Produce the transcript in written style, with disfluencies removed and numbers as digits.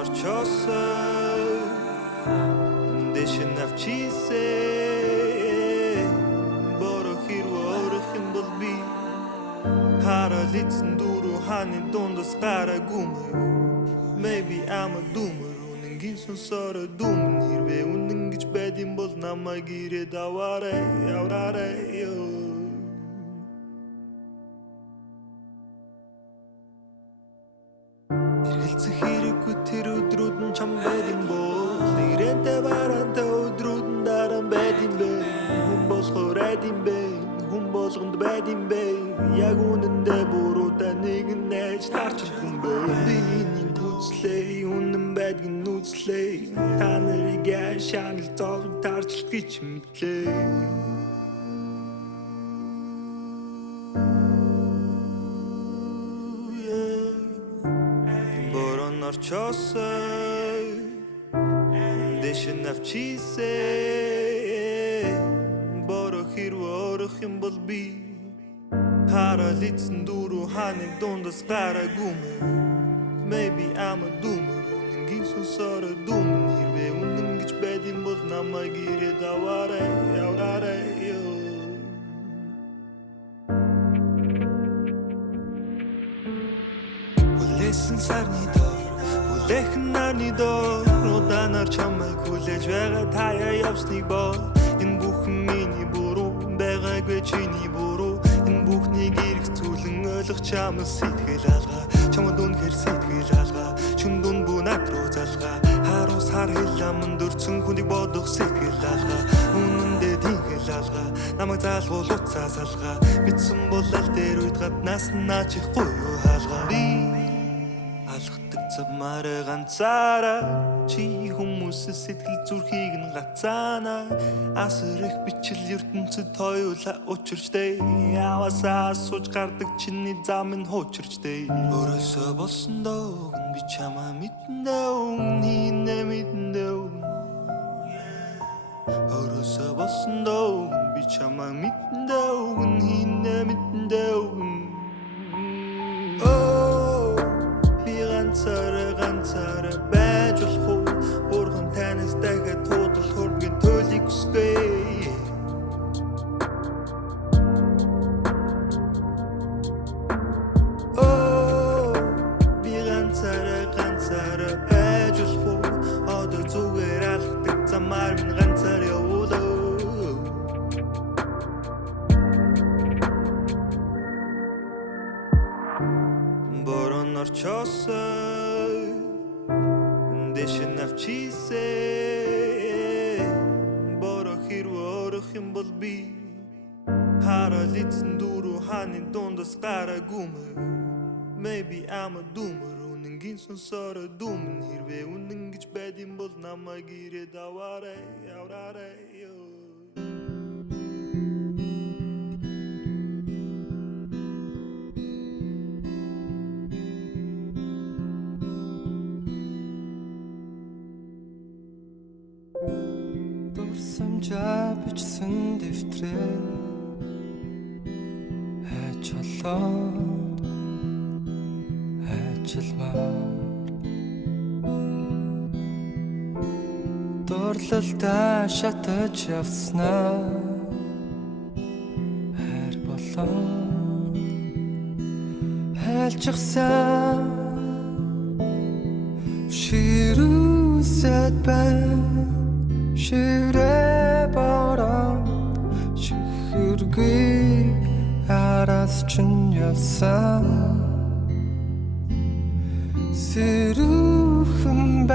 orciosa Deixa navchise Boro hiru orichin bolbi Hara litsen duru hani dondas qara gume Maybe I'm a doomer Uningin son sara doomnir Ve uningich bedim bol nama gire davare Yavrare yo Иргэлцэх хэрэггүй тэр өдрүүд нь чам байдим бол Нэрэнтэй барантай өдрүүд нь дараа байдим бэ Хүн болохоор айдим бэ Хүн болгонд байдим бэ Яг үнэндээ буруудаа нэгэн найж тарчил хүн бэ Би энийг үзлээ үнэн байдгийг нүцлээ Та нарыг шанал зовж тарчил гэж мэдлээ Orciosa Deixa navchise Boro hiru orichin bolbi Hara litsen duru hani dondas qara gume Maybe I'm a doomer Uningin son sara doomnir Ve uningich bedim bol nama gire davare Yavrare yo Ulesin sarni dor Улехэн нарны доор удаанаар чамайг хүлээж байгаа таяа явсныг боо Энэ бүхэн миний буруу байгаагүй чиний буруу Энэ бүхнийг эрх зүйлэн ойлгох чамаас сэтгэл алгаа Чамд үнэхээр сэтгэл алгаа Шүн дүн бүнат руу залгаа Харус хар хилάμн дөрцөн хүнийг бодох сэтгэл алгаа Үнэндээ тийгэл алгаа Намайг заалгуул уцаа салгаа Мэдсэн бол аль дээр үед гаднаас наачихгүй юу хаалгаа Алхдаг замаараа ганцаараа Чи хүмүүсээс сэтгэл зүрхийг нь гацаана Асар их бичил ертөнцөд хоёулаа учирчтэй Явасаа асууж гардаг чиний зам нь хуучирчтэй Өөрөөсөө болсон доо би чамаа мэдэн дөө Хийнэ мэдэн дөө Өөрөөсөө болсон доо би чамаа мэдэн дөө Хийнэ мэдэн дөө Ганцаараа байж болох уу Бурхан танаас дахиад туудал хөрмгийн төлийг хүсвэ Би ганцаараа байж болох уу Одоо зүгээр алхдаг замаар минь ганцаар явуулаа Борон орчоосон Deixa navchise Boro hiru orichin bolbi Hara litsen duru hani dondas qara gume Maybe I'm a doomer Uningin son sara doomnir Ve uningich bedim bol nama gire davare Yavrare yo Дурсамжаа бичсэн дэвтрээ хайж болоод хайчилмаар Дурлалтаа шатаж явснаа хайр болоод хайлчихсан ширүүсэд байна Шиврэ борон чихэргүй араас чин явсан Сэрүүхэн